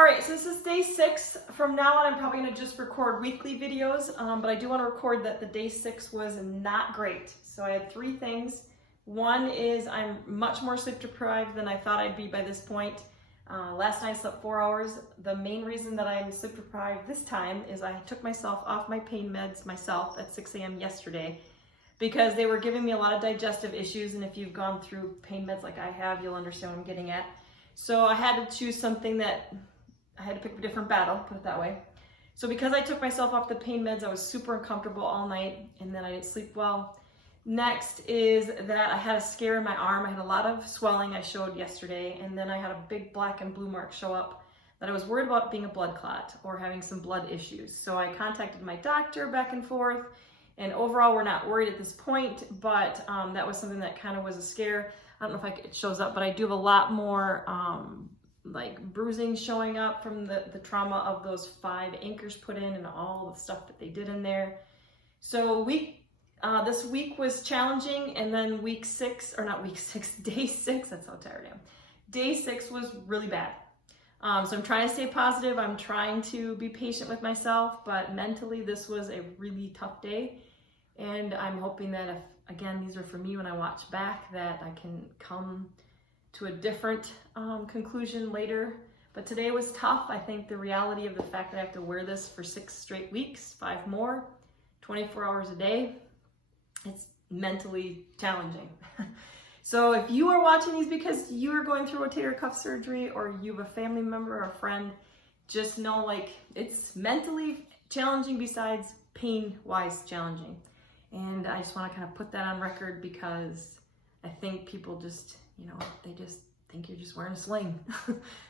All right, so this is day 6. From now on, I'm probably gonna just record weekly videos, but I do wanna record that the day 6 was not great. So I had 3 things. One is I'm much more sleep deprived than I thought I'd be by this point. Last night I slept 4 hours. The main reason that I'm sleep deprived this time is I took myself off my pain meds myself at 6 a.m. yesterday because they were giving me a lot of digestive issues, and if you've gone through pain meds like I have, you'll understand what I'm getting at. So I had to choose something that I had to pick a different battle, put it that way. So because I took myself off the pain meds, I was super uncomfortable all night, and then I didn't sleep well. Next is that I had a scare in my arm. I had a lot of swelling I showed yesterday, and then I had a big black and blue mark show up that I was worried about being a blood clot or having some blood issues. So I contacted my doctor back and forth, and overall we're not worried at this point, but that was something that kind of was a scare. I don't know if it shows up, but I do have a lot more like bruising showing up from the trauma of those 5 anchors put in and all the stuff that they did in there. So this week was challenging, and then day 6, that's how tired I am. Day 6 was really bad. So I'm trying to stay positive. I'm trying to be patient with myself, but mentally this was a really tough day. And I'm hoping that if, again, these are for me when I watch back, that I can come to a different conclusion later. But today was tough. I think the reality of the fact that I have to wear this for 6 straight weeks, 5 more, 24 hours a day, it's mentally challenging. So if you are watching these because you are going through rotator cuff surgery, or you have a family member or a friend, just know like it's mentally challenging besides pain-wise challenging. And I just want to kind of put that on record because I think people just, they just think you're just wearing a sling.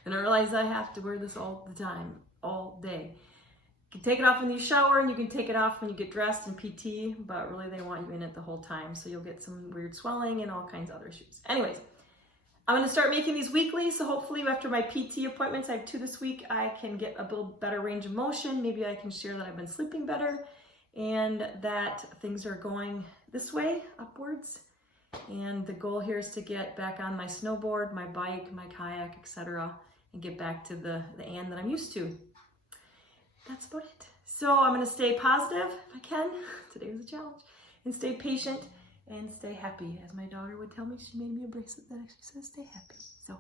And I realize I have to wear this all the time, all day. You can take it off when you shower, and you can take it off when you get dressed in PT, but really they want you in it the whole time. So you'll get some weird swelling and all kinds of other issues. Anyways, I'm going to start making these weekly. So hopefully after my PT appointments, I have 2 this week, I can get a little better range of motion. Maybe I can share that I've been sleeping better and that things are going this way, upwards. And the goal here is to get back on my snowboard, my bike, my kayak, etc., and get back to the Ann that I'm used to. That's about it. So I'm going to stay positive if I can. Today was a challenge. And stay patient and stay happy. As my daughter would tell me, she made me a bracelet that actually says stay happy. So